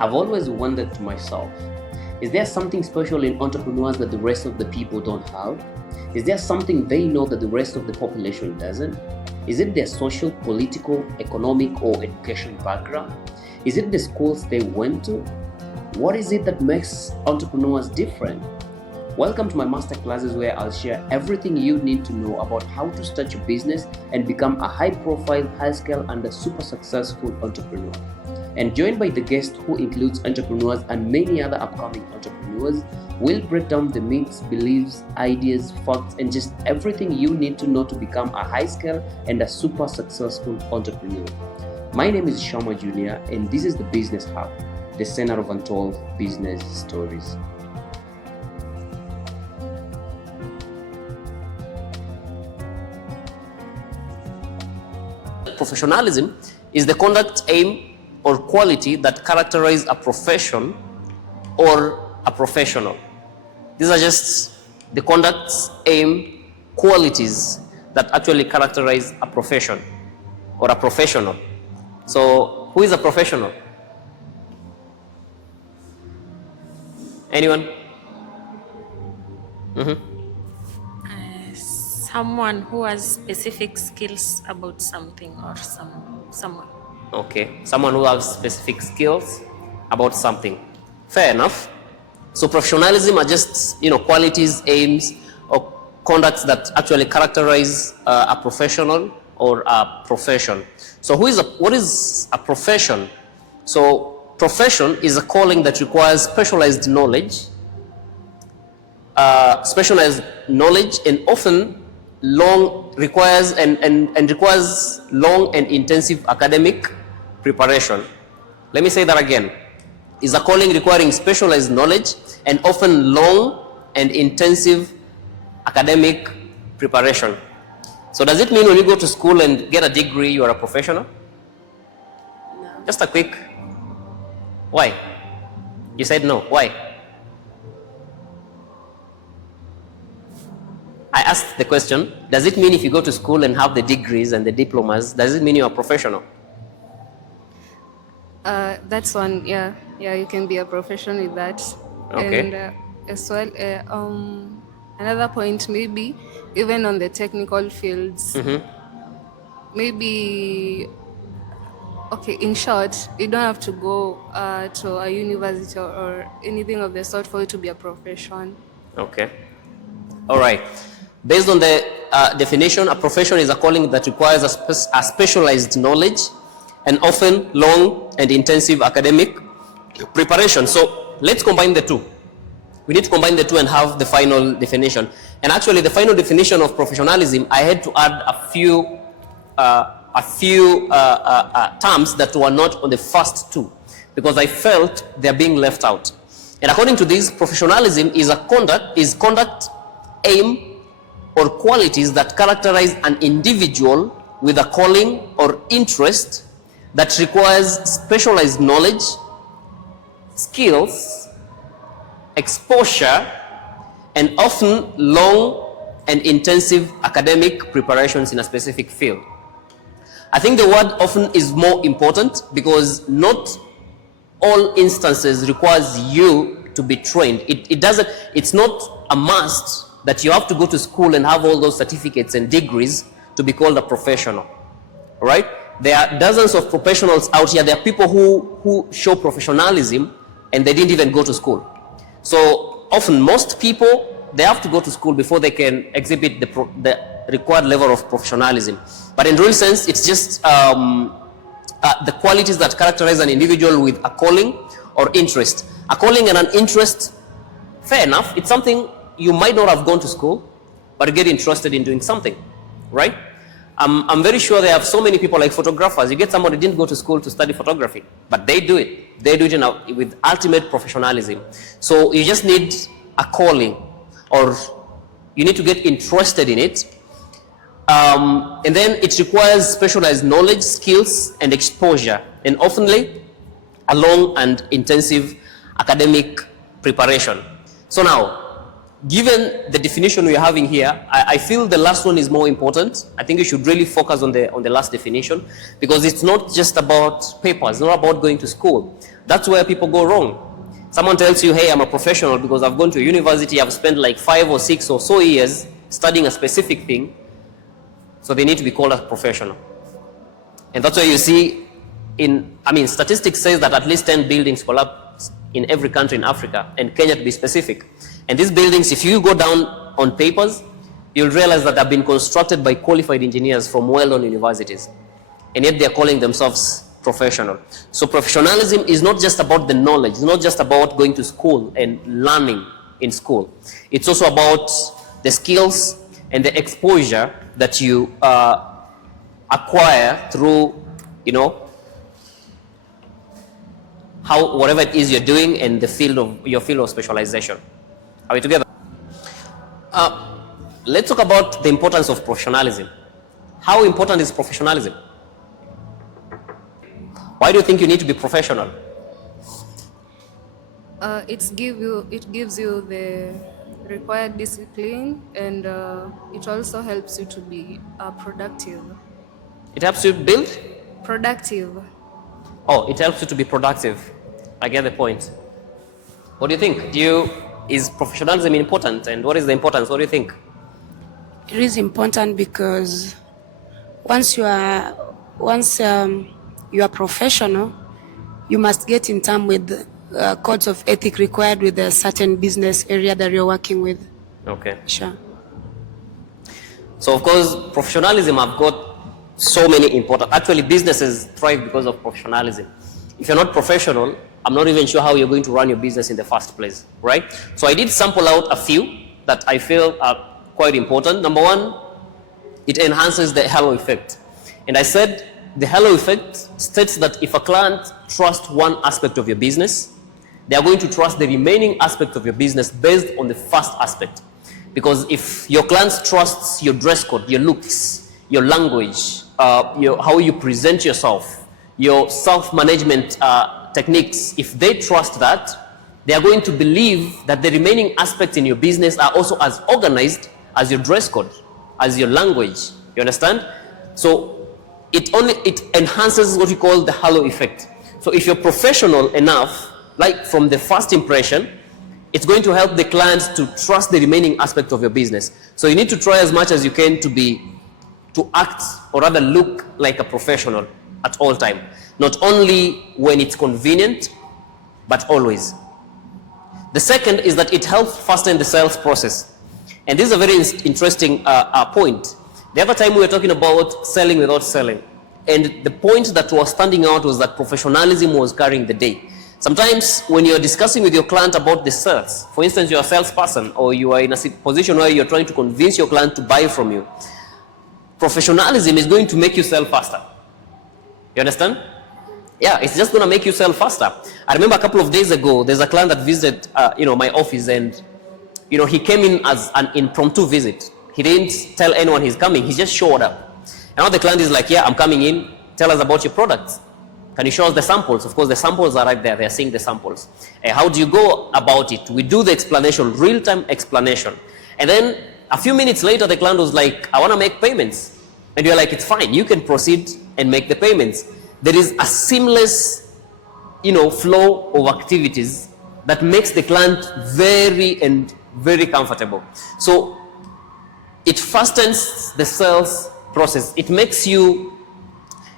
I've always wondered to myself, is there something special in entrepreneurs that the rest of the people don't have? Is there something they know that the rest of the population doesn't? Is it their social, political, economic, or education background? Is it the schools they went to? What is it that makes entrepreneurs different? Welcome to my masterclasses where I'll share everything you need to know about how to start your business and become a high-profile, high-scale, and a super successful entrepreneur. And joined by the guest who includes entrepreneurs and many other upcoming entrepreneurs, we'll break down the myths, beliefs, ideas, facts, and just everything you need to know to become a high-scale and a super successful entrepreneur. My name is Shamma Juniour, and this is the Business Hub, the center of untold business stories. Professionalism is the conduct, aim, or quality that characterize a profession or a professional. These are just the conducts, aim, qualities that actually characterize a profession or a professional. So, who is a professional? Anyone? Someone who has specific skills about something or someone. Okay, someone who has specific skills about something. Fair enough. So professionalism are just, qualities, aims, or conducts that actually characterize a professional or a profession. So what is a profession? So profession is a calling that requires specialized knowledge and often requires long and intensive academic preparation. Let me say that again. Is a calling requiring specialized knowledge and often long and intensive academic preparation. So does it mean when you go to school and get a degree, you are a professional? No. Just a quick. Why? You said no. Why? I asked the question, does it mean if you go to school and have the degrees and the diplomas, does it mean you're a professional? That's one, yeah, you can be a professional with that. Okay. And as well, another point, maybe even on the technical fields, maybe, okay, in short, you don't have to go to a university or anything of the sort for you to be a profession. Okay. All right. Based on the definition, a profession is a calling that requires a specialized knowledge and often long and intensive academic preparation. So let's combine the two. We need to combine the two and have the final definition. And actually, the final definition of professionalism, I had to add a few terms that were not on the first two because I felt they're being left out. And according to this, professionalism is conduct, aim, or qualities that characterize an individual with a calling or interest that requires specialized knowledge, skills, exposure, and often long and intensive academic preparations in a specific field. I think the word often is more important because not all instances requires you to be trained. It's not a must that you have to go to school and have all those certificates and degrees to be called a professional, right? There are dozens of professionals out here. There are people who show professionalism and they didn't even go to school. So often most people, they have to go to school before they can exhibit the required level of professionalism. But in real sense, it's just the qualities that characterize an individual with a calling or interest. A calling and an interest, fair enough, it's something you might not have gone to school, but you get interested in doing something, right? I'm very sure there are so many people like photographers. You get somebody who didn't go to school to study photography, but they do it. They do it with ultimate professionalism. So you just need a calling, or you need to get interested in it. And then it requires specialized knowledge, skills, and exposure, and oftenly a long and intensive academic preparation. So now, given the definition we're having here, I feel the last one is more important. I think you should really focus on the last definition, because it's not just about papers, it's not about going to school. That's where people go wrong. Someone tells you, hey, I'm a professional because I've gone to a university, I've spent like 5 or 6 or so years studying a specific thing, so they need to be called a professional. And that's why you see statistics says that at least 10 buildings collapse in every country in Africa, and Kenya to be specific. And these buildings, if you go down on papers, you'll realize that they've been constructed by qualified engineers from well-known universities. And yet they're calling themselves professional. So professionalism is not just about the knowledge, it's not just about going to school and learning in school. It's also about the skills and the exposure that you acquire through, whatever it is you're doing and your field of specialization. Are we together? Let's talk about the importance of professionalism. How important is professionalism? Why do you think you need to be professional? It gives you the required discipline, and it also helps you to be productive. It helps you build? Productive. Oh, it helps you to be productive. I get the point. What do you think? Is professionalism important, and what is the importance? What do you think? It is important because once you are professional, you must get in terms with codes of ethic required with a certain business area that you're working with. Okay. Sure. So of course, professionalism have got so many important, actually businesses thrive because of professionalism. If you're not professional, I'm not even sure how you're going to run your business in the first place, right? So I did sample out a few that I feel are quite important. Number one, it enhances the halo effect. And I said the halo effect states that if a client trusts one aspect of your business, they are going to trust the remaining aspect of your business based on the first aspect. Because if your clients trusts your dress code, your looks, your language, how you present yourself, your self-management techniques, if they trust that, they are going to believe that the remaining aspects in your business are also as organized as your dress code, as your language. You understand? So it enhances what we call the halo effect. So if you're professional enough, like from the first impression, it's going to help the clients to trust the remaining aspect of your business. So you need to try as much as you can to act, or rather look like a professional at all time. Not only when it's convenient, but always. The second is that it helps fasten the sales process. And this is a very interesting point. The other time we were talking about selling without selling. And the point that was standing out was that professionalism was carrying the day. Sometimes when you're discussing with your client about the sales, for instance, you're a salesperson or you are in a position where you're trying to convince your client to buy from you, professionalism is going to make you sell faster. You understand? Yeah, it's just going to make you sell faster. I remember a couple of days ago, there's a client that visited my office, and he came in as an impromptu visit. He didn't tell anyone he's coming, he just showed up. And now the client is like, yeah, I'm coming in, tell us about your products. Can you show us the samples? Of course, the samples are right there. They're seeing the samples. How do you go about it? We do the explanation, real-time explanation. And then a few minutes later, the client was like, I want to make payments. And you're like, it's fine. You can proceed and make the payments. There is a seamless, flow of activities that makes the client very comfortable. So it fastens the sales process. It makes you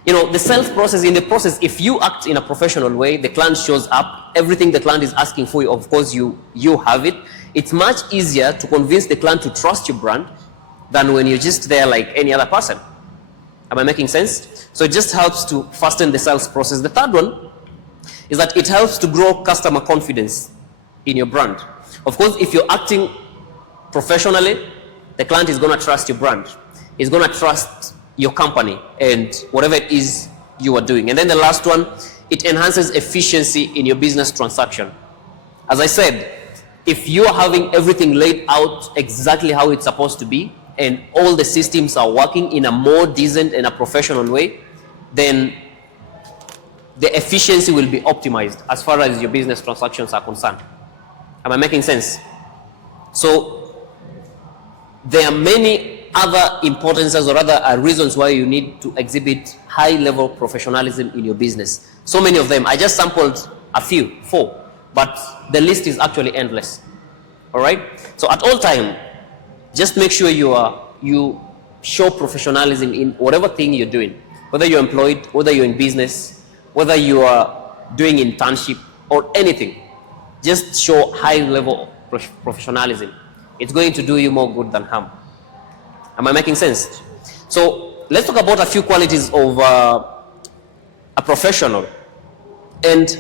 the sales process, in the process, if you act in a professional way, the client shows up, everything the client is asking for you, of course, you have it. It's much easier to convince the client to trust your brand than when you're just there like any other person. Am I making sense? So it just helps to fasten the sales process. The third one is that it helps to grow customer confidence in your brand. Of course, if you're acting professionally, the client is going to trust your brand. He's going to trust your company and whatever it is you are doing. And then the last one, it enhances efficiency in your business transaction. As I said, if you are having everything laid out exactly how it's supposed to be, and all the systems are working in a more decent and a professional way, then the efficiency will be optimized as far as your business transactions are concerned. Am I making sense? So there are many other importances or other reasons why you need to exhibit high-level professionalism in your business. So many of them. I just sampled a few, 4, but the list is actually endless. All right? So at all time, just make sure you show professionalism in whatever thing you're doing, whether you're employed, whether you're in business, whether you are doing internship or anything. Just show high-level professionalism. It's going to do you more good than harm. Am I making sense? So let's talk about a few qualities of a professional. And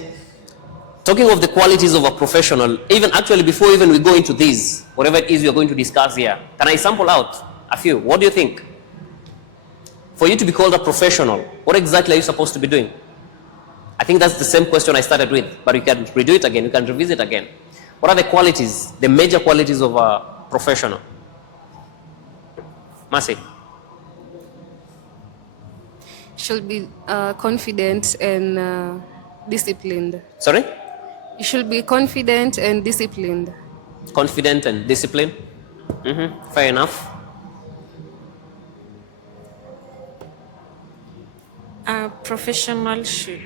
talking of the qualities of a professional, even actually before even we go into these, whatever it is we are going to discuss here, can I sample out a few? What do you think? For you to be called a professional, what exactly are you supposed to be doing? I think that's the same question I started with, but you can redo it again, you can revisit again. What are the qualities, the major qualities of a professional? Mercy. Should be confident and disciplined. Sorry? You should be confident and disciplined. Confident and disciplined. Fair enough. A professional should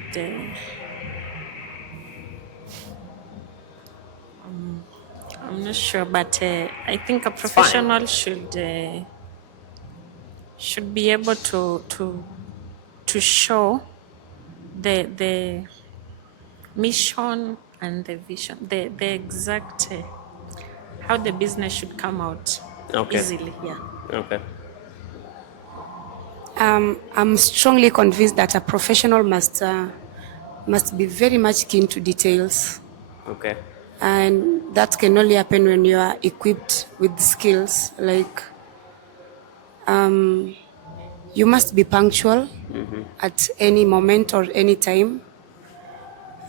I'm not sure, but I think a professional should be able to show the mission and the vision, the exact how the business should come out easily. Yeah. Okay. I'm strongly convinced that a professional must be very much keen to details. Okay. And that can only happen when you are equipped with skills. Like, you must be punctual at any moment or any time.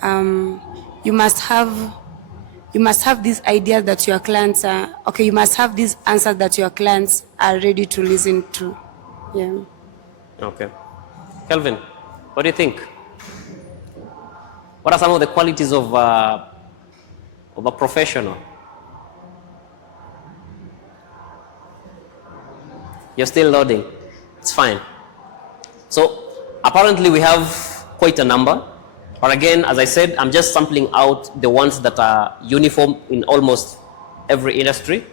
You must have these ideas that your clients are, okay, you must have these answers that your clients are ready to listen to. Yeah. Okay. Kelvin, what do you think? What are some of the qualities of a professional? You're still loading. It's fine. So apparently we have quite a number. But again, as I said, I'm just sampling out the ones that are uniform in almost every industry.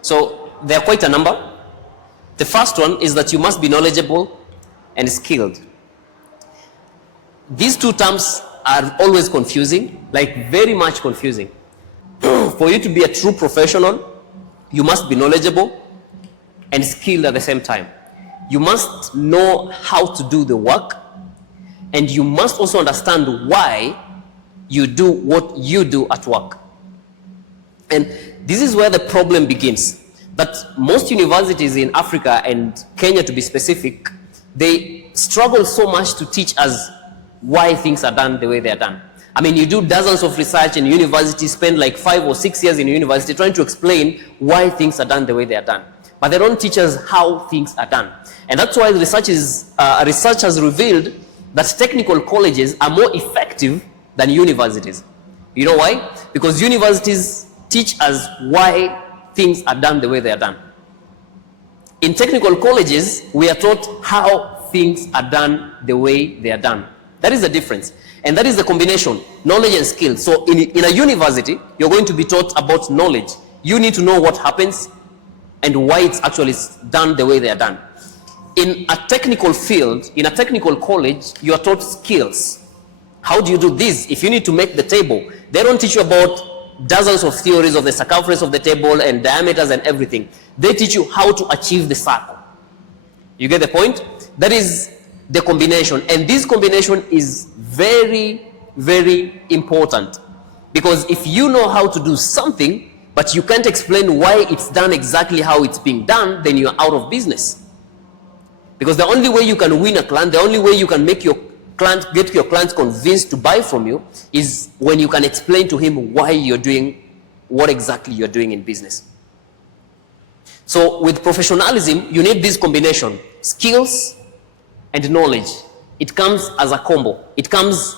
So there are quite a number. The first one is that you must be knowledgeable and skilled. These two terms are always confusing, like very much confusing. For you to be a true professional, you must be knowledgeable and skilled at the same time. You must know how to do the work, and you must also understand why you do what you do at work. And this is where the problem begins. That most universities in Africa and Kenya, to be specific, they struggle so much to teach us why things are done the way they are done. I mean, you do dozens of research in university, spend like 5 or 6 years in university trying to explain why things are done the way they are done. But they don't teach us how things are done. And that's why research has revealed that technical colleges are more effective than universities. You know why? Because universities teach us why things are done the way they are done. In technical colleges, we are taught how things are done the way they are done. That is the difference. And that is the combination, knowledge and skill. So in a university, you're going to be taught about knowledge. You need to know what happens and why it's actually done the way they are done. In a technical field, in a technical college, you are taught skills. How do you do this? If you need to make the table, they don't teach you about dozens of theories of the circumference of the table and diameters and everything. They teach you how to achieve the circle. You get the point? That is the combination. And this combination is very, very important. Because if you know how to do something, but you can't explain why it's done exactly how it's being done, then you're out of business. Because the only way you can win a client, the only way you can make your client, get your clients convinced to buy from you, is when you can explain to him why you're doing what exactly you're doing in business. So with professionalism, you need this combination, skills and knowledge. It comes as a combo. It comes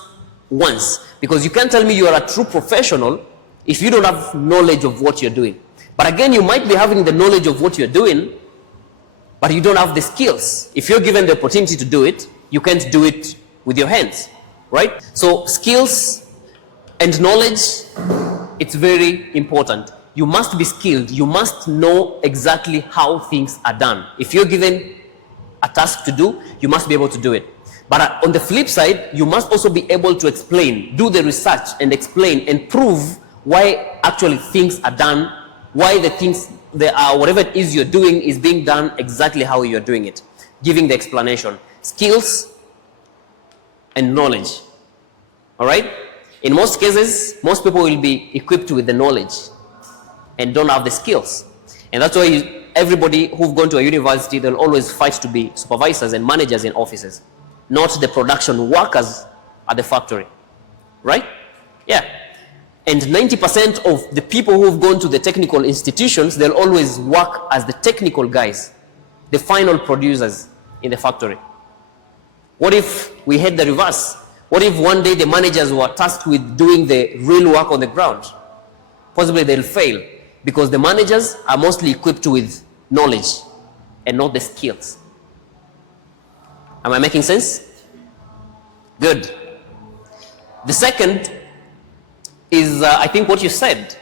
once. Because you can't tell me you are a true professional if you don't have knowledge of what you're doing. But again, you might be having the knowledge of what you're doing, but you don't have the skills. If you're given the opportunity to do it, you can't do it with your hands, right? So skills and knowledge, it's very important. You must be skilled. You must know exactly how things are done. If you're given a task to do, you must be able to do it. But on the flip side, you must also be able to explain, do the research and explain and prove why actually things are done, why the things, whatever it is you're doing is being done exactly how you're doing it, giving the explanation. Skills and knowledge, all right? In most cases, most people will be equipped with the knowledge and don't have the skills. And that's why everybody who've gone to a university, they'll always fight to be supervisors and managers in offices, not the production workers at the factory, right? Yeah. And 90% of the people who've gone to the technical institutions, they'll always work as the technical guys, the final producers in the factory. What if we had the reverse? What if one day the managers were tasked with doing the real work on the ground? Possibly they'll fail because the managers are mostly equipped with knowledge and not the skills. Am I making sense? Good. The second is, I think what you said.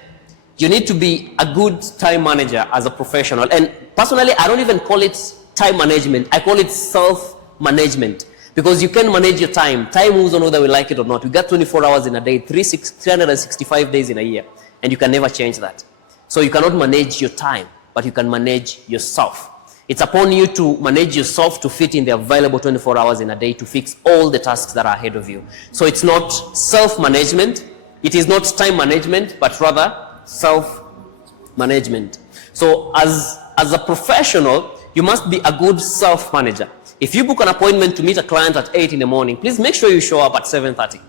You need to be a good time manager as a professional. And personally, I don't even call it time management. I call it self-management. Because you can manage your time. Time moves on whether we like it or not. We got 24 hours in a day, 365 days in a year. And you can never change that. So you cannot manage your time, but you can manage yourself. It's upon you to manage yourself to fit in the available 24 hours in a day to fix all the tasks that are ahead of you. So it's not self-management. It is not time management, but rather self-management. So as a professional, you must be a good self-manager. If you book an appointment to meet a client at 8 in the morning, please make sure you show up at 7:30.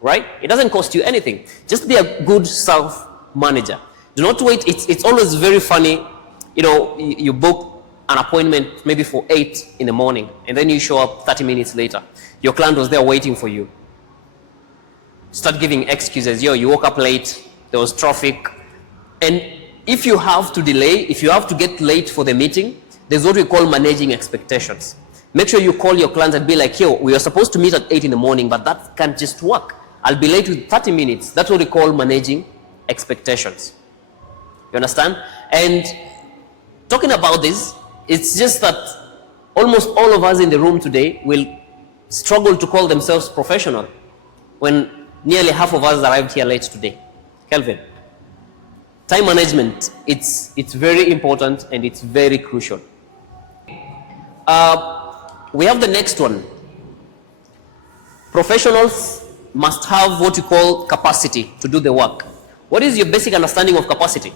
Right? It doesn't cost you anything. Just be a good self-manager. Do not wait. It's always very funny. You know, you book an appointment maybe for 8 in the morning, and then you show up 30 minutes later. Your client was there waiting for you. Start giving excuses. Yo, you woke up late, there was traffic. And if you have to delay, if you have to get late for the meeting, there's what we call managing expectations. Make sure you call your clients and be like, yo, we are supposed to meet at 8 in the morning, but that can't just work. I'll be late with 30 minutes. That's what we call managing expectations. You understand? And talking about this, it's just that almost all of us in the room today will struggle to call themselves professional when nearly half of us arrived here late today. Kelvin, time management, it's very important and it's very crucial. We have the next one. Professionals must have what you call capacity to do the work. What is your basic understanding of capacity?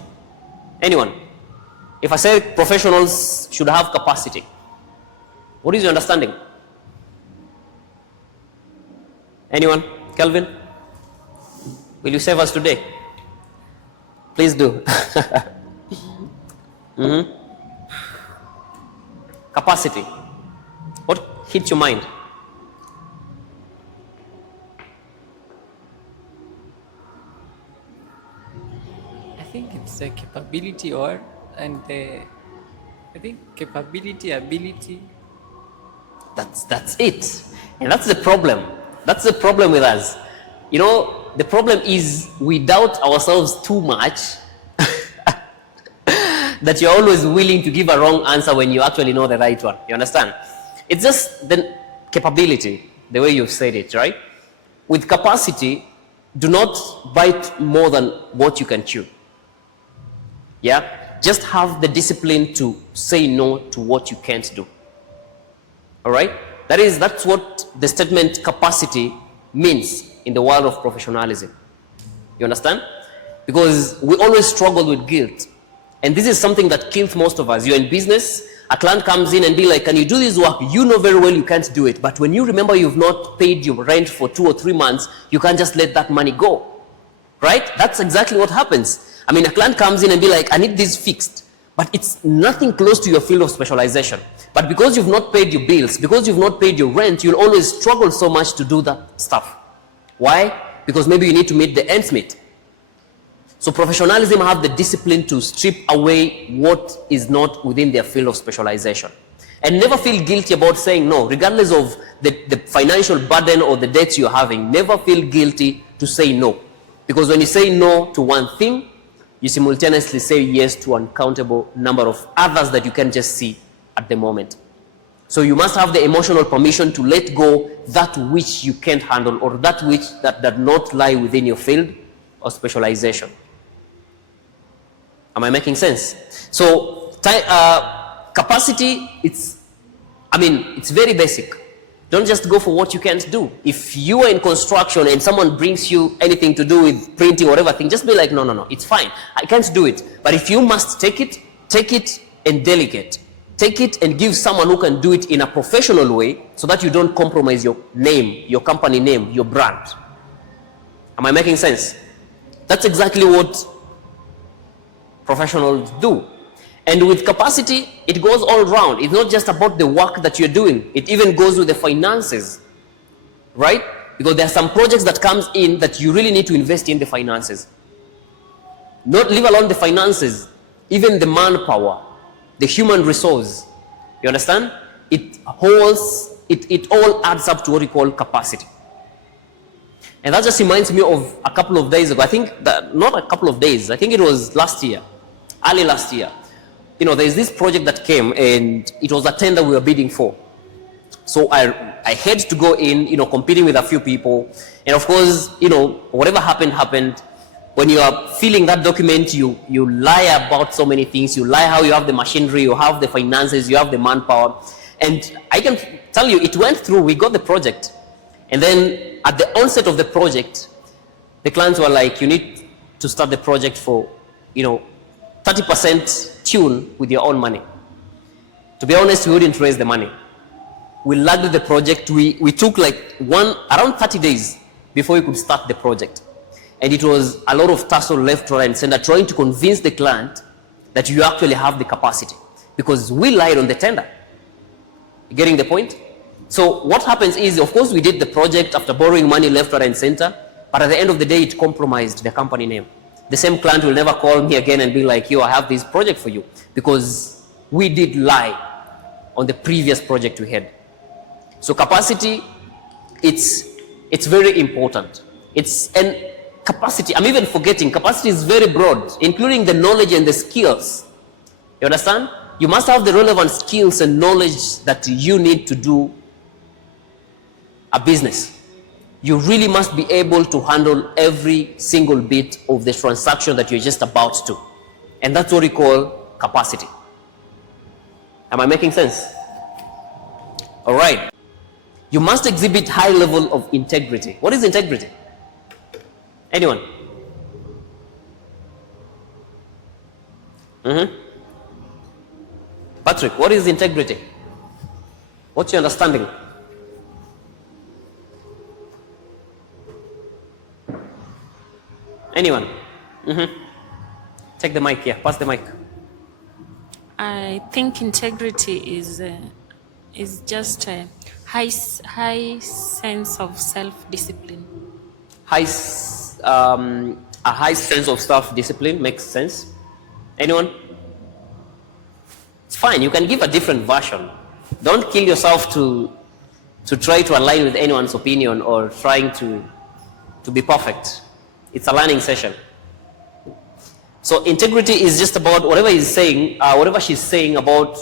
Anyone? If I say professionals should have capacity, what is your understanding? Anyone? Kelvin? Will you save us today? Please do. Capacity. What hit your mind? I think it's the capability capability, ability. That's it. And that's the problem. That's the problem with us. You know, the problem is we doubt ourselves too much that you're always willing to give a wrong answer when you actually know the right one. You understand? It's just the capability, the way you've said it, right? With capacity, do not bite more than what you can chew. Yeah? Just have the discipline to say no to what you can't do. All right? That's what the statement capacity means in the world of professionalism. You understand? Because we always struggle with guilt. And this is something that kills most of us. You're in business, a client comes in and be like, can you do this work? You know very well you can't do it. But when you remember you've not paid your rent for 2 or 3 months, you can't just let that money go. Right? That's exactly what happens. I mean, a client comes in and be like, I need this fixed. But it's nothing close to your field of specialization. But because you've not paid your bills, because you've not paid your rent, you'll always struggle so much to do that stuff. Why? Because maybe you need to meet the ends meet. So professionalism have the discipline to strip away what is not within their field of specialization. And never feel guilty about saying no, regardless of the financial burden or the debts you're having. Never feel guilty to say no. Because when you say no to one thing, you simultaneously say yes to an uncountable number of others that you can just see at the moment. So you must have the emotional permission to let go that which you can't handle, or that which that does not lie within your field of specialization. Am I making sense? So capacity, it's very basic. Don't just go for what you can't do. If you are in construction and someone brings you anything to do with printing or whatever thing, just be like, no, it's fine. I can't do it. But if you must take it and delegate. Take it and give someone who can do it in a professional way so that you don't compromise your name, your company name, your brand. Am I making sense? That's exactly what professionals do. And with capacity, it goes all round. It's not just about the work that you're doing. It even goes with the finances, right? Because there are some projects that comes in that you really need to invest in the finances. Not leave alone the finances, even the manpower, the human resource. You understand? It all adds up to what we call capacity. And that just reminds me of a couple of days ago. I think that, not a couple of days, I think it was last year, early last year. You know, there's this project that came and it was a tender we were bidding for. So I had to go in, competing with a few people. And of course, whatever happened. When you are filling that document, you lie about so many things. You lie how you have the machinery, you have the finances, you have the manpower. And I can tell you, it went through, we got the project. And then at the onset of the project, the clients were like, you need to start the project for, 30% tune with your own money. To be honest, we wouldn't raise the money. We lagged the project. We took like around 30 days before we could start the project. And it was a lot of tussle left, right, and center, trying to convince the client that you actually have the capacity. Because we lied on the tender. You getting the point? So what happens is, of course, we did the project after borrowing money left, right, and center. But at the end of the day, it compromised the company name. The same client will never call me again and be like, yo, I have this project for you. Because we did lie on the previous project we had. So capacity, it's very important. And capacity, I'm even forgetting, capacity is very broad, including the knowledge and the skills. You understand? You must have the relevant skills and knowledge that you need to do a business. You really must be able to handle every single bit of the transaction that you're just about to. And that's what we call capacity. Am I making sense? All right. You must exhibit high level of integrity. What is integrity? Anyone? Patrick, what is integrity? What's your understanding? Anyone? Take the mic here. Pass the mic. I think integrity is just a high sense of self-discipline. A high sense of self-discipline makes sense. Anyone? It's fine. You can give a different version. Don't kill yourself to try to align with anyone's opinion or trying to be perfect. It's a learning session. So integrity is just about whatever she's saying about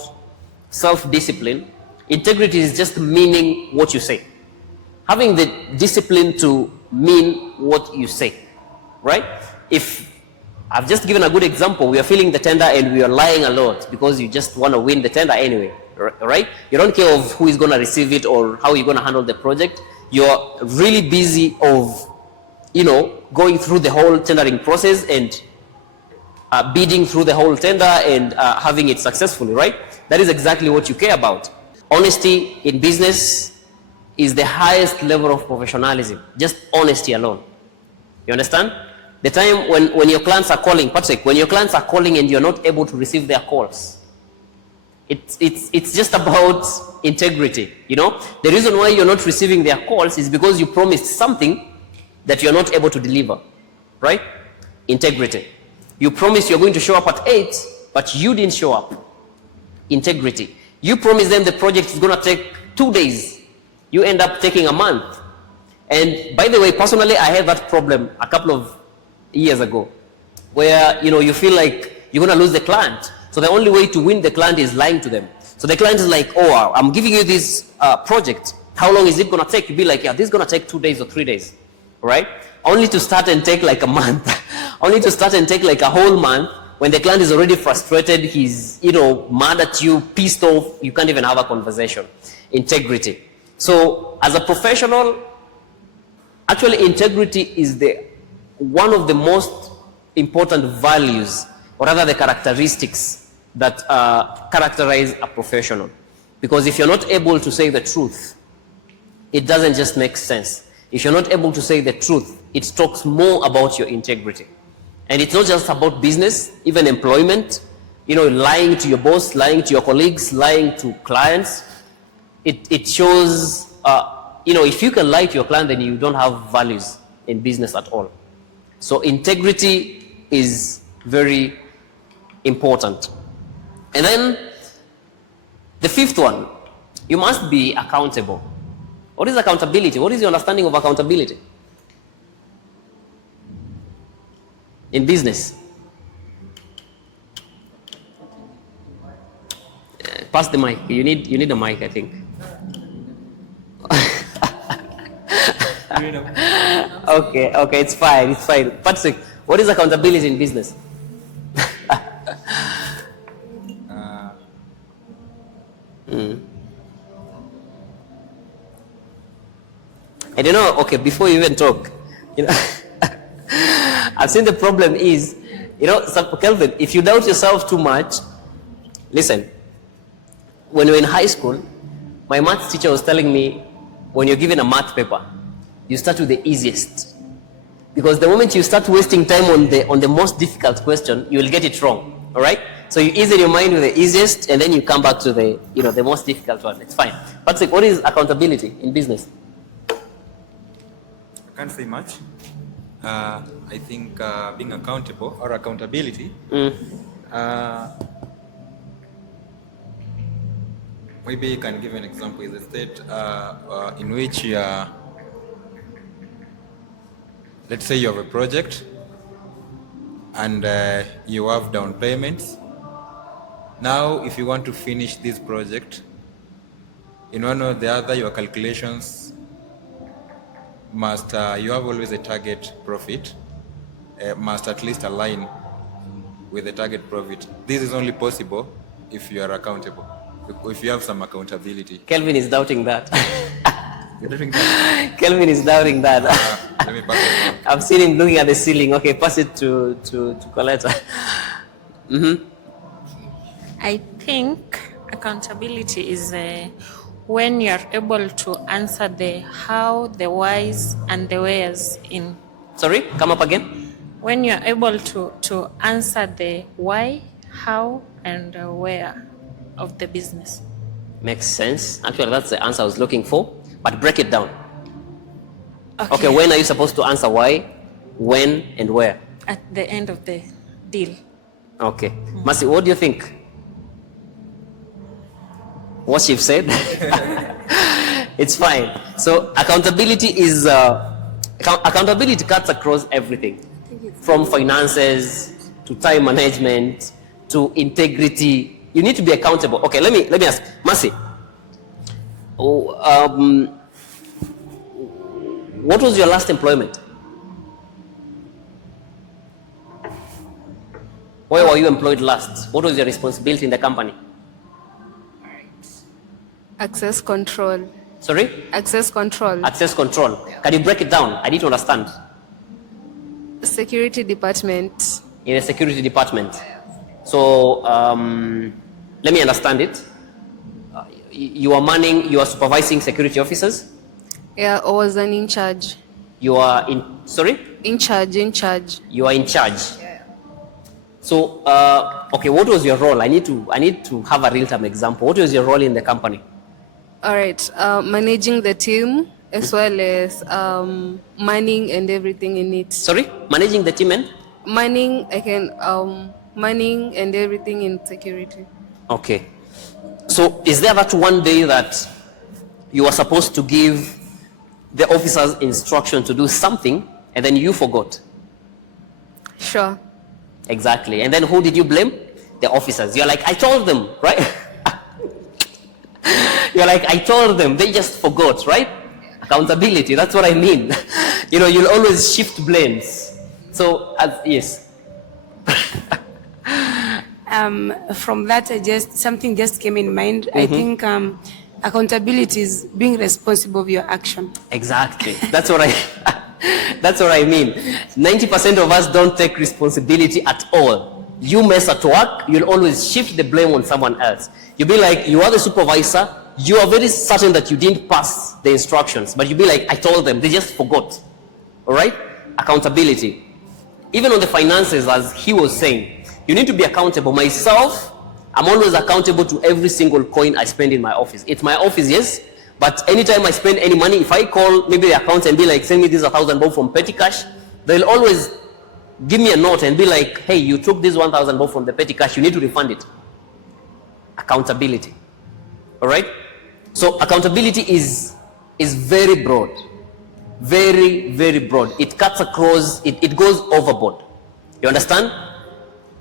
self-discipline. Integrity is just meaning what you say. Having the discipline to mean what you say, right? If I've just given a good example, we are filling the tender and we are lying a lot because you just want to win the tender anyway, right? You don't care of who is going to receive it or how you're going to handle the project. You're really busy of, going through the whole tendering process and bidding through the whole tender and having it successfully, right? That is exactly what you care about. Honesty in business is the highest level of professionalism. Just honesty alone. You understand? The time when your clients are calling, Patrick, when your clients are calling and you're not able to receive their calls, it's just about integrity. The reason why you're not receiving their calls is because you promised something that you're not able to deliver, right? Integrity. You promise you're going to show up at 8, but you didn't show up. Integrity. You promise them the project is going to take 2 days. You end up taking a month. And by the way, personally, I had that problem a couple of years ago, where you feel like you're going to lose the client. So the only way to win the client is lying to them. So the client is like, oh, I'm giving you this project. How long is it going to take? You'll be like, yeah, this is going to take 2 days or 3 days, right? Only to start and take like a month. Only to start and take like a whole month when the client is already frustrated, he's mad at you, pissed off, you can't even have a conversation. Integrity. So as a professional, actually integrity is one of the most important values, or rather the characteristics that characterize a professional. Because if you're not able to say the truth, it doesn't just make sense. If you're not able to say the truth, it talks more about your integrity. And it's not just about business, even employment, lying to your boss, lying to your colleagues, lying to clients. It shows, if you can lie to your client, then you don't have values in business at all. So integrity is very important. And then the fifth one, you must be accountable. What is accountability? What is your understanding of accountability in business? Pass the mic. You need a mic, I think. Okay, it's fine. Patrick, what is accountability in business? And before you even talk, I've seen the problem is, Kelvin, if you doubt yourself too much, listen, when we were in high school, my maths teacher was telling me, when you're given a math paper, you start with the easiest. Because the moment you start wasting time on the most difficult question, you will get it wrong, all right? So you ease in your mind with the easiest, and then you come back to the most difficult one. It's fine. Patrick, what is accountability in business? I can't say much. I think being accountable or accountability, maybe you can give an example. Is a state in which you are, let's say you have a project and you have down payments. Now, if you want to finish this project, in one or the other, your calculations must, you have always a target profit, must at least align with the target profit. This is only possible if you are accountable, if you have some accountability. Kelvin is doubting that. You're doing that? Kelvin is doubting that. Let me pass it on. I've seen him looking at the ceiling. Okay, pass it to Coletta. I think accountability is when you're able to answer the how, the whys, and the wheres in. Sorry, come up again. When you're able to answer the why, how, and where of the business. Makes sense. Actually, that's the answer I was looking for. But break it down. Okay, when are you supposed to answer why, when, and where? At the end of the deal. Okay. Mercy, what do you think? What you've said? It's fine. So accountability is, accountability cuts across everything. From finances, to time management, to integrity. You need to be accountable. Okay, let me ask. Mercy. What was your last employment? Where were you employed last? What was your responsibility in the company? Access control. Sorry? Access control. Access control. Can you break it down? I need to understand. Security department. In a security department. So, let me understand it. You are supervising security officers? Yeah, I was an in charge. You are sorry? In charge. You are in charge. Yeah. So, okay, what was your role? I need to have a real-time example. What was your role in the company? All right, managing the team as well as manning and everything in it. Sorry? Managing the team and? manning, I can manning and everything in security. Okay. So is there that one day that you were supposed to give the officers instruction to do something and then you forgot? Sure. Exactly. And then who did you blame? The officers. You're like, I told them, right? You're like, I told them, they just forgot, right? Accountability, that's what I mean. You'll always shift blames. So, yes. From that, something just came in mind. I think accountability is being responsible of your action. Exactly. That's what I mean. 90% of us don't take responsibility at all. You mess at work, you'll always shift the blame on someone else. You'll be like, you are the supervisor, you are very certain that you didn't pass the instructions, but you'll be like, I told them, they just forgot. All right? Accountability. Even on the finances, as he was saying, you need to be accountable. Myself, I'm always accountable to every single coin I spend in my office. It's my office, yes, but anytime I spend any money, if I call maybe the accountant and be like, send me this 1,000 bob from petty cash, they'll always give me a note and be like, hey, you took this 1,000 bob from the petty cash, you need to refund it. Accountability. All right? So accountability is very broad. Very, very broad. It cuts across, it goes overboard. You understand?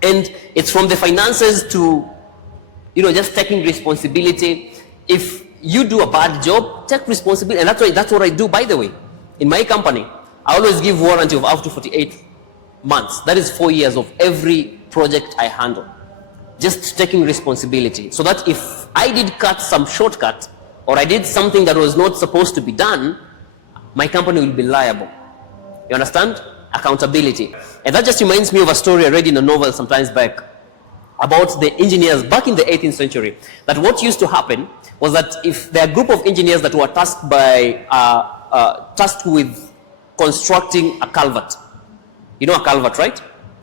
And it's from the finances to, just taking responsibility. If you do a bad job, take responsibility. And that's what I do, by the way. In my company, I always give warranty of up to 48 months. That is 4 years of every project I handle. Just taking responsibility. So that if I did cut some shortcut, or I did something that was not supposed to be done, my company will be liable. You understand? Accountability. And that just reminds me of a story I read in a novel sometimes back about the engineers back in the 18th century. That what used to happen was that if there are a group of engineers that were tasked with constructing a culvert. You know a culvert, right?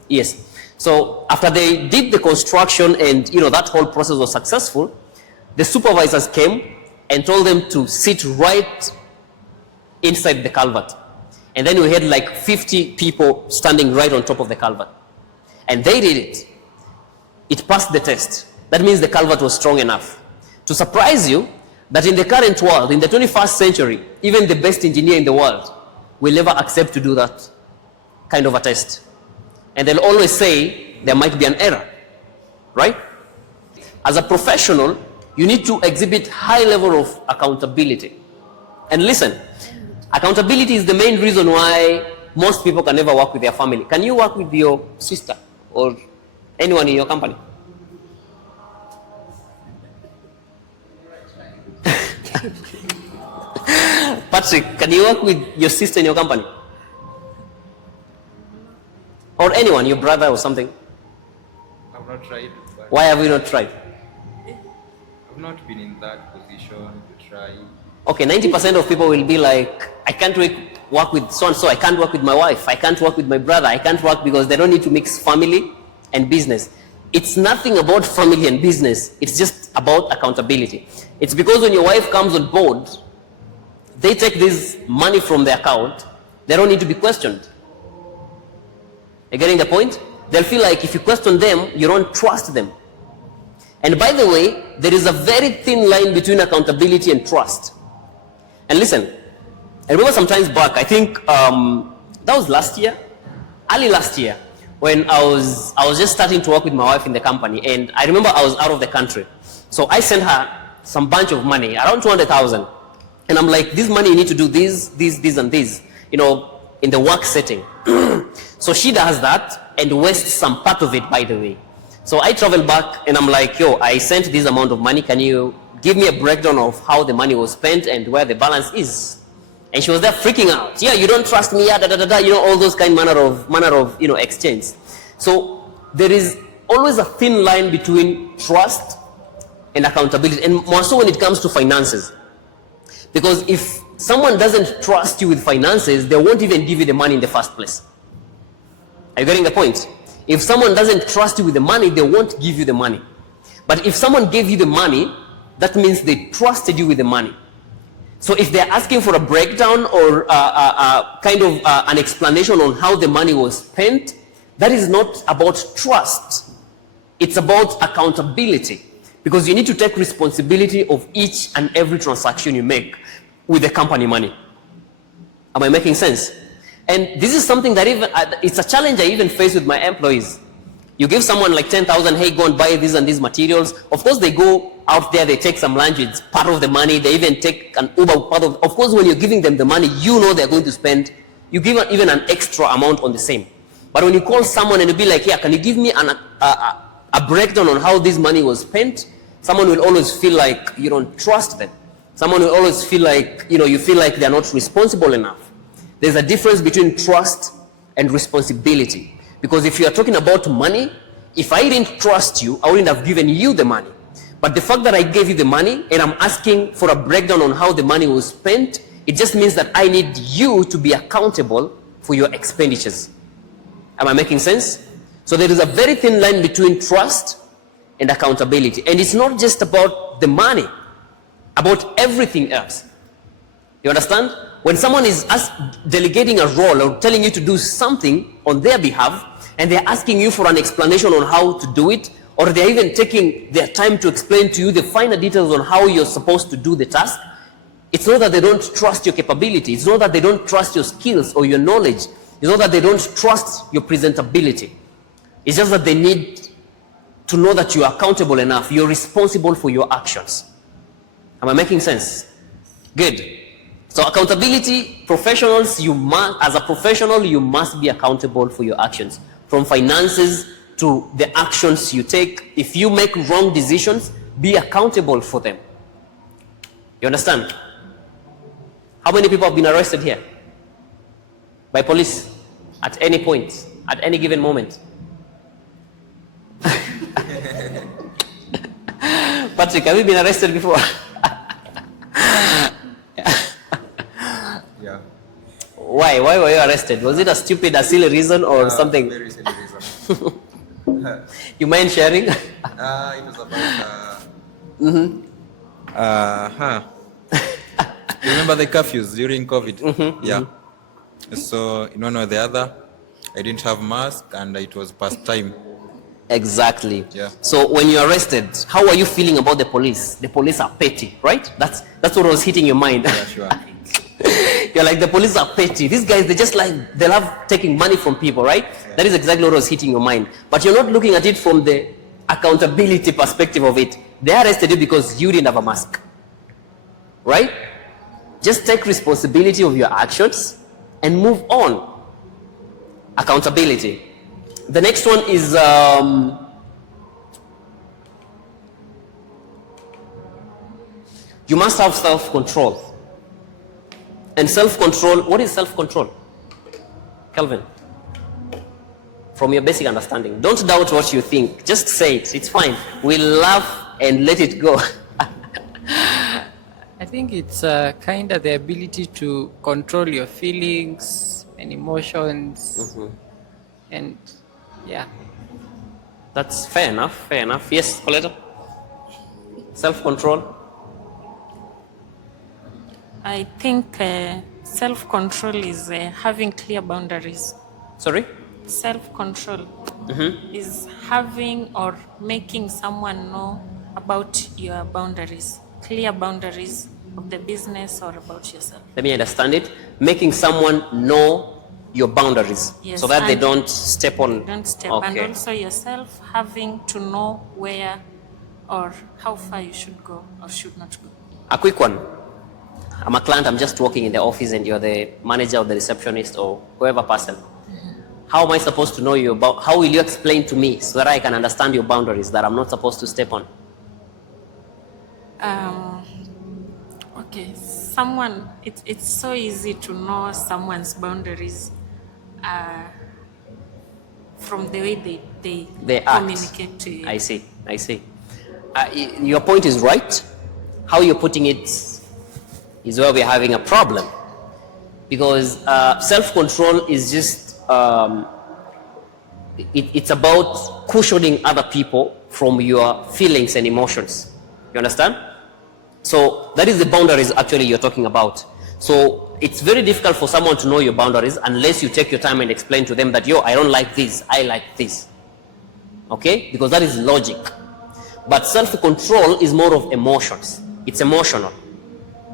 Yes. So after they did the construction and that whole process was successful, the supervisors came and told them to sit right inside the culvert. And then we had like 50 people standing right on top of the culvert. And they did it. It passed the test. That means the culvert was strong enough. To surprise you, that in the current world, in the 21st century, even the best engineer in the world will never accept to do that kind of a test. And they'll always say there might be an error, right? As a professional, you need to exhibit high level of accountability. And listen, accountability is the main reason why most people can never work with their family. Can you work with your sister or anyone in your company? Patrick, can you work with your sister in your company? Or anyone, your brother or something? I've not tried. Why have you not tried? I've not been in that position to try. Okay, 90% of people will be like, I can't work with so-and-so, I can't work with my wife, I can't work with my brother, I can't work because they don't need to mix family and business. It's nothing about family and business, it's just about accountability. It's because when your wife comes on board, they take this money from the account, they don't need to be questioned. You're getting the point? They'll feel like if you question them, you don't trust them. And by the way, there is a very thin line between accountability and trust. And listen, I remember some times back, I think that was last year, early last year, when I was just starting to work with my wife in the company, and I remember I was out of the country. So I sent her some bunch of money, around 200,000. And I'm like, this money you need to do this, and this, in the work setting. So she does that and wastes some part of it, by the way. So I travel back and I'm like, I sent this amount of money. Can you give me a breakdown of how the money was spent and where the balance is? And she was there freaking out. Yeah, you don't trust me, all those kind manner of exchange. So there is always a thin line between trust and accountability, and more so when it comes to finances. Because if someone doesn't trust you with finances, they won't even give you the money in the first place. Are you getting the point? If someone doesn't trust you with the money, they won't give you the money. But if someone gave you the money, that means they trusted you with the money. So if they're asking for a breakdown or an explanation on how the money was spent, that is not about trust. It's about accountability, because you need to take responsibility of each and every transaction you make with the company money. Am I making sense? And this is something that even, it's a challenge I even face with my employees. You give someone like 10,000, hey, go and buy these and these materials. Of course, they go out there, they take some lunch, it's part of the money. They even take an Uber part of course, when you're giving them the money, you know they're going to spend. You give even an extra amount on the same. But when you call someone and you be like, yeah, can you give me a breakdown on how this money was spent? Someone will always feel like you don't trust them. Someone will always feel like, you feel like they're not responsible enough. There's a difference between trust and responsibility. Because if you are talking about money, if I didn't trust you, I wouldn't have given you the money. But the fact that I gave you the money and I'm asking for a breakdown on how the money was spent, it just means that I need you to be accountable for your expenditures. Am I making sense? So there is a very thin line between trust and accountability. And it's not just about the money, about everything else. You understand? When someone is delegating a role or telling you to do something on their behalf, and they're asking you for an explanation on how to do it, or they're even taking their time to explain to you the finer details on how you're supposed to do the task, it's not that they don't trust your capability. It's not that they don't trust your skills or your knowledge. It's not that they don't trust your presentability. It's just that they need to know that you are accountable enough. You're responsible for your actions. Am I making sense? Good. So accountability, professionals, as a professional, you must be accountable for your actions. From finances to the actions you take. If you make wrong decisions, be accountable for them. You understand? How many people have been arrested here? By police? At any point? At any given moment? Patrick, have you been arrested before? Yeah. Why? Why were you arrested? Was it a stupid, a silly reason or something? Very silly reason. You mind sharing? It was about... You remember the curfews during COVID? Yeah. So in one or the other, I didn't have mask and it was past time. Exactly. Yeah. So when you're arrested, how are you feeling about the police? The police are petty, right? That's what was hitting your mind. Yeah, sure. You're like, the police are petty. These guys, they love taking money from people, right? Yeah. That is exactly what was hitting your mind. But you're not looking at it from the accountability perspective of it. They arrested you because you didn't have a mask, right? Just take responsibility of your actions and move on. Accountability. The next one is you must have self-control. And self-control, what is self-control? Kelvin, from your basic understanding. Don't doubt what you think. Just say it. It's fine. We'll laugh and let it go. I think it's kind of the ability to control your feelings and emotions. And yeah. That's fair enough. Fair enough. Yes, Coletta? Self-control. I think self-control is having clear boundaries. Sorry? Self-control is having or making someone know about your boundaries, clear boundaries of the business or about yourself. Let me understand it. Making someone know your boundaries, yes, so that they don't step on. Don't step. Okay. And also yourself having to know where or how far you should go or should not go. A quick one. I'm a client, I'm just working in the office and you're the manager or the receptionist or whoever person. How am I supposed to know you about, how will you explain to me so that I can understand your boundaries that I'm not supposed to step on? Okay, it's so easy to know someone's boundaries from the way they communicate to you. I see. Your point is right. How you're putting it is where we're having a problem. Because self-control is just, it's about cushioning other people from your feelings and emotions. You understand? So that is the boundaries actually you're talking about. So it's very difficult for someone to know your boundaries unless you take your time and explain to them that, yo, I don't like this, I like this. Okay? Because that is logic. But self-control is more of emotions. It's emotional.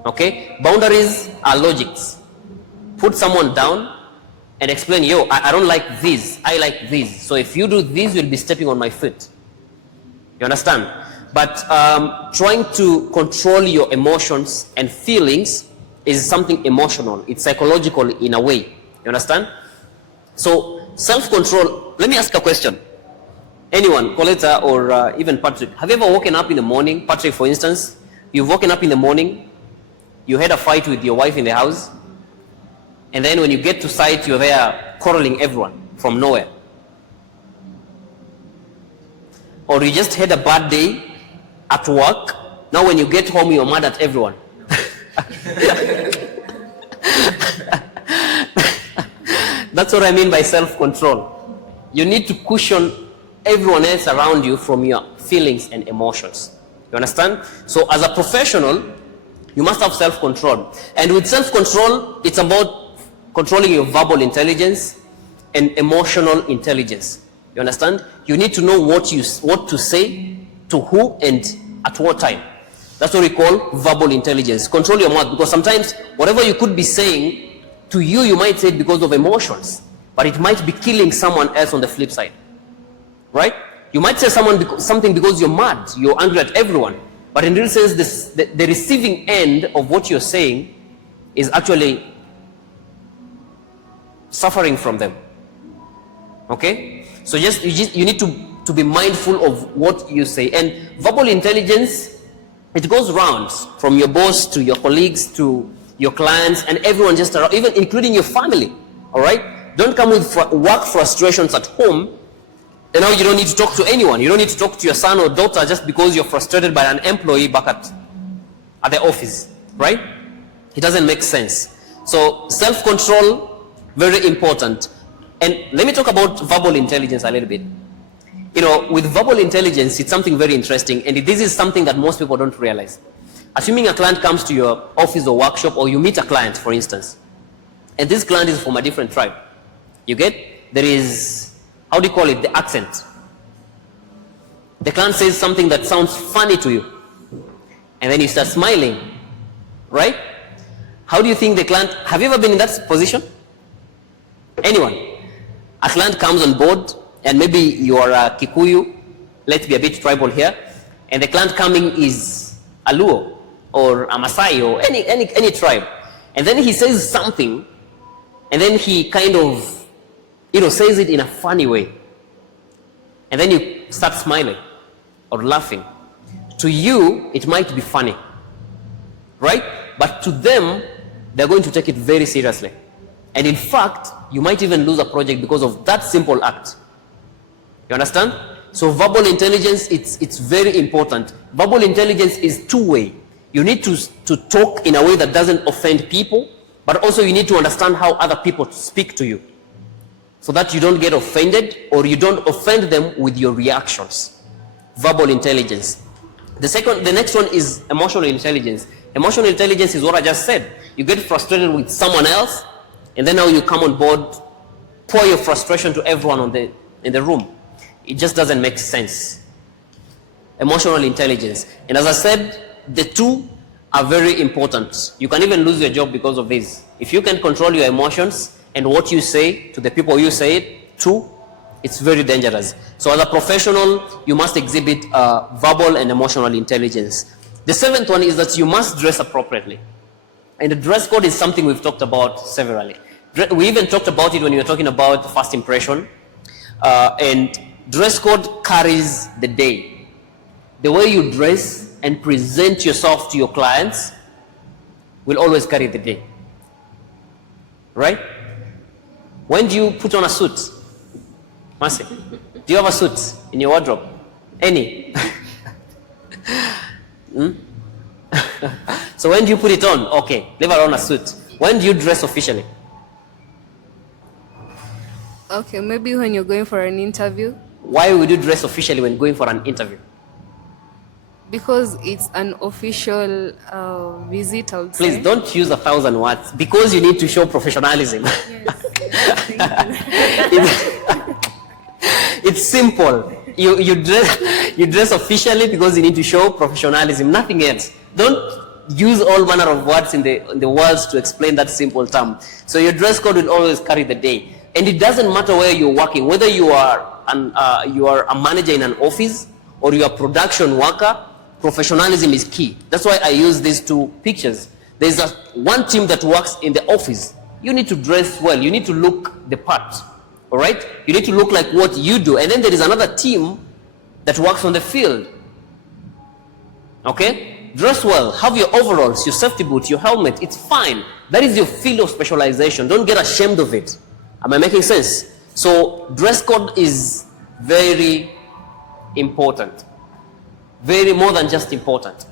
Okay? Boundaries are logics. Put someone down and explain, yo, I don't like this, I like this. So if you do this, you'll be stepping on my foot. You understand? But trying to control your emotions and feelings is something emotional. It's psychological in a way. You understand? So self-control, let me ask a question. Anyone, Coletta or even Patrick, have you ever woken up in the morning? Patrick, for instance, you've woken up in the morning, you had a fight with your wife in the house, and then when you get to site, you're there quarreling everyone from nowhere. Or you just had a bad day at work, now when you get home, you're mad at everyone. That's what I mean by self-control. You need to cushion everyone else around you from your feelings and emotions. You understand? So as a professional, you must have self-control. And with self-control, it's about controlling your verbal intelligence and emotional intelligence. You understand? You need to know what to say, to who, and at what time. That's what we call verbal intelligence. Control your mouth, because sometimes whatever you could be saying, to you, you might say it because of emotions, but it might be killing someone else on the flip side. Right? You might say something because you're mad, you're angry at everyone, but in real sense, the receiving end of what you're saying is actually suffering from them. Okay? So you need to be mindful of what you say. And verbal intelligence, it goes round from your boss to your colleagues to your clients and everyone just around, even including your family. All right? Don't come with work frustrations at home, and now you don't need to talk to anyone. You don't need to talk to your son or daughter just because you're frustrated by an employee back at the office. Right? It doesn't make sense. So self-control, very important. And let me talk about verbal intelligence a little bit. You know, with verbal intelligence, it's something very interesting, and this is something that most people don't realize. Assuming a client comes to your office or workshop, or you meet a client, for instance, and this client is from a different tribe. You get? There is, how do you call it, the accent. The client says something that sounds funny to you, and then you start smiling, right? How do you think the client, have you ever been in that position? Anyone? A client comes on board, and maybe you are a Kikuyu, let's be a bit tribal here, and the client coming is a Luo or a Masai or any tribe, and then he says something, and then he kind of, says it in a funny way, and then you start smiling or laughing. To you, it might be funny, right? But to them, they're going to take it very seriously, and in fact, you might even lose a project because of that simple act. You understand? So verbal intelligence, it's very important. Verbal intelligence is two-way. You need to talk in a way that doesn't offend people, but also you need to understand how other people speak to you, so that you don't get offended or you don't offend them with your reactions. Verbal intelligence. The next one is emotional intelligence. Emotional intelligence is what I just said. You get frustrated with someone else, and then now you come on board, pour your frustration to everyone in the room. It just doesn't make sense. Emotional intelligence. And as I said, the two are very important. You can even lose your job because of this. If you can control your emotions and what you say to the people you say it to, it's very dangerous. So as a professional, you must exhibit verbal and emotional intelligence. The seventh one is that you must dress appropriately. And the dress code is something we've talked about severally. We even talked about it when we were talking about first impression. And dress code carries the day. The way you dress and present yourself to your clients will always carry the day. Right? When do you put on a suit? Mercy, do you have a suit in your wardrobe? Any? So when do you put it on? Okay, leave alone a suit. When do you dress officially? Okay, maybe when you're going for an interview. Why would you dress officially when going for an interview? Because it's an official visit, I would Please say. don't use 1,000 words because you need to show professionalism. It's simple. You dress officially because you need to show professionalism, nothing else. Don't use all manner of words in the words to explain that simple term. So your dress code will always carry the day. And it doesn't matter where you're working, whether you are a manager in an office or you are a production worker, professionalism is key. That's why I use these two pictures. There's one team that works in the office. You need to dress well. You need to look the part. All right? You need to look like what you do. And then there is another team that works on the field. Okay? Dress well. Have your overalls, your safety boots, your helmet. It's fine. That is your field of specialization. Don't get ashamed of it. Am I making sense? So dress code is very important. Very more than just important.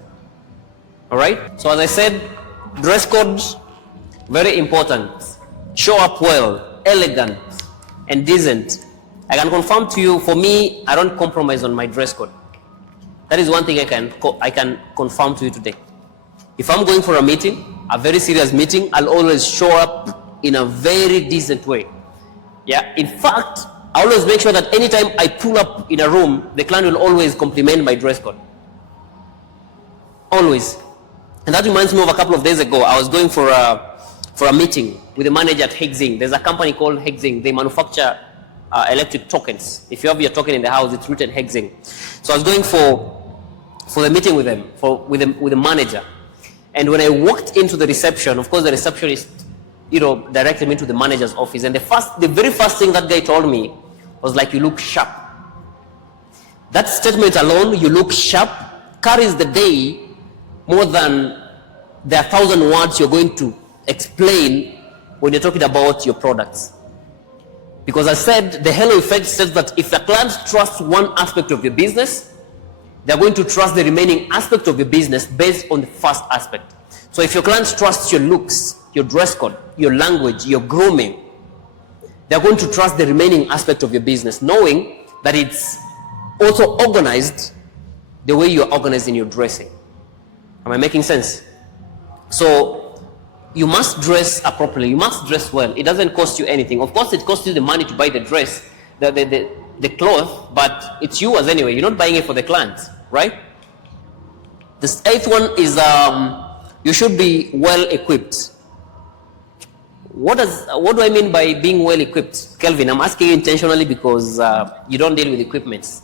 All right? So as I said, dress code, very important. Show up well, elegant, and decent. I can confirm to you, for me, I don't compromise on my dress code. That is one thing I can confirm to you today. If I'm going for a meeting, a very serious meeting, I'll always show up in a very decent way. Yeah. In fact, I always make sure that anytime I pull up in a room, the client will always compliment my dress code. Always. And that reminds me of a couple of days ago, I was going for a meeting with the manager at Hexing. There's a company called Hexing. They manufacture electric tokens. If you have your token in the house, it's written Hexing. So I was going for the meeting with them, with the manager. And when I walked into the reception, of course the receptionist, directed me to the manager's office. And the very first thing that guy told me was like, you look sharp. That statement alone, you look sharp, carries the day more than the 1,000 words you're going to explain when you're talking about your products. Because I said, the halo effect says that if the client trusts one aspect of your business, they're going to trust the remaining aspect of your business based on the first aspect. So if your clients trust your looks, your dress code, your language, your grooming, they're going to trust the remaining aspect of your business, knowing that it's also organized the way you're organized in your dressing. Am I making sense? So you must dress appropriately. You must dress well. It doesn't cost you anything. Of course, it costs you the money to buy the dress, the cloth, but it's yours anyway. You're not buying it for the client, right? The 8th one is you should be well equipped. What do I mean by being well equipped? Kelvin, I'm asking you intentionally because you don't deal with equipments.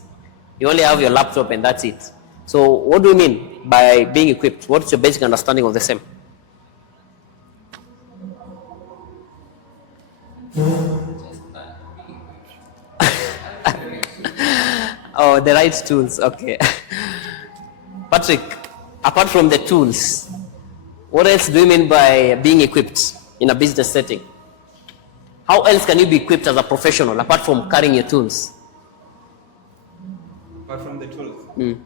You only have your laptop and that's it. So what do you mean by being equipped? What's your basic understanding of the same? Oh, the right tools, okay. Patrick, apart from the tools, what else do you mean by being equipped in a business setting? How else can you be equipped as a professional apart from carrying your tools? Apart from the tools, in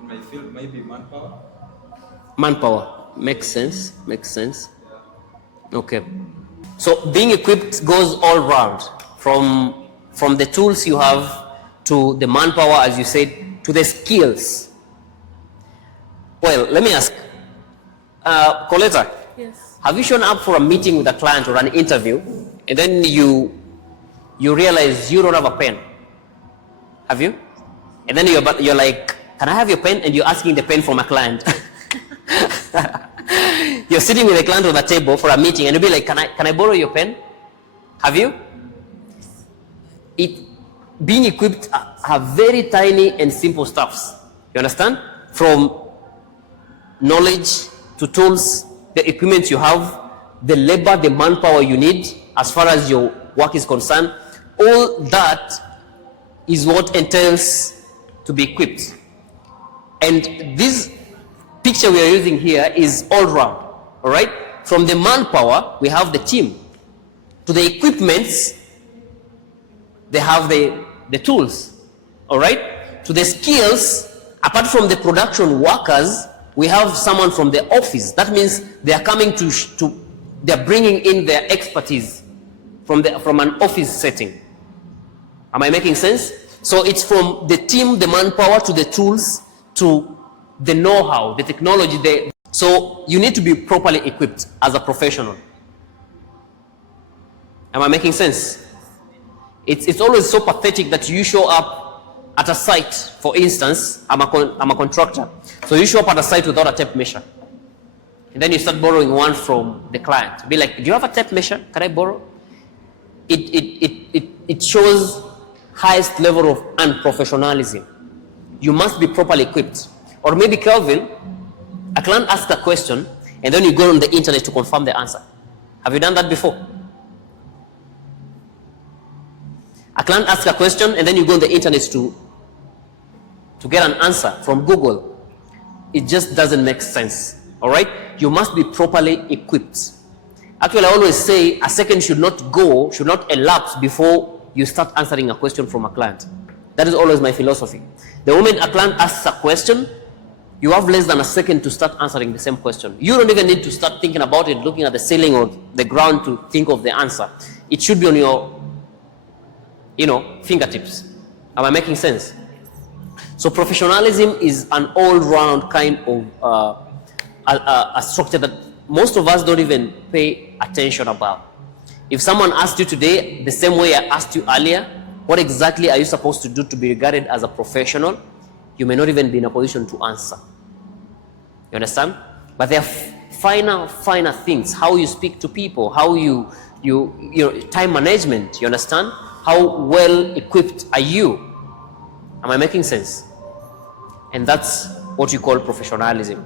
my field, maybe manpower. Manpower, makes sense, makes sense. Okay. So being equipped goes all round, from the tools you have to the manpower, as you said, to the skills. Well, let me ask, Coletta, Yes. have you shown up for a meeting with a client or an interview, and then you realize you don't have a pen? Have you? And then you're like, can I have your pen? And you're asking the pen from a client. You're sitting with a client on the table for a meeting, and you'll be like, can I borrow your pen? Have you? Being equipped have very tiny and simple stuffs. You understand? From knowledge to tools, the equipment you have, the labor, the manpower you need as far as your work is concerned, all that is what entails to be equipped. And this picture we are using here is all round, all right? From the manpower, we have the team. To the equipments, they have the tools, all right? To the skills, apart from the production workers, we have someone from the office. That means they are coming they're bringing in their expertise from an office setting. Am I making sense? So it's from the team, the manpower, to the tools, to the know-how, the technology. So you need to be properly equipped as a professional. Am I making sense? It's always so pathetic that you show up at a site, for instance, I'm a contractor. So you show up at a site without a tape measure. And then you start borrowing one from the client. Be like, do you have a tape measure? Can I borrow? It shows highest level of unprofessionalism. You must be properly equipped. Or maybe, Kelvin, a client asks a question and then you go on the internet to confirm the answer. Have you done that before? A client asks a question and then you go on the internet to get an answer from Google. It just doesn't make sense. All right? You must be properly equipped. Actually, I always say a second should not elapse before you start answering a question from a client. That is always my philosophy. The moment a client asks a question, you have less than a second to start answering the same question. You don't even need to start thinking about it, looking at the ceiling or the ground to think of the answer. It should be on your, fingertips. Am I making sense? So professionalism is an all-round kind of a structure that most of us don't even pay attention about. If someone asked you today, the same way I asked you earlier, what exactly are you supposed to do to be regarded as a professional? You may not even be in a position to answer. You understand? But there are finer things. How you speak to people, how you time management, you understand? How well equipped are you? Am I making sense? And that's what you call professionalism.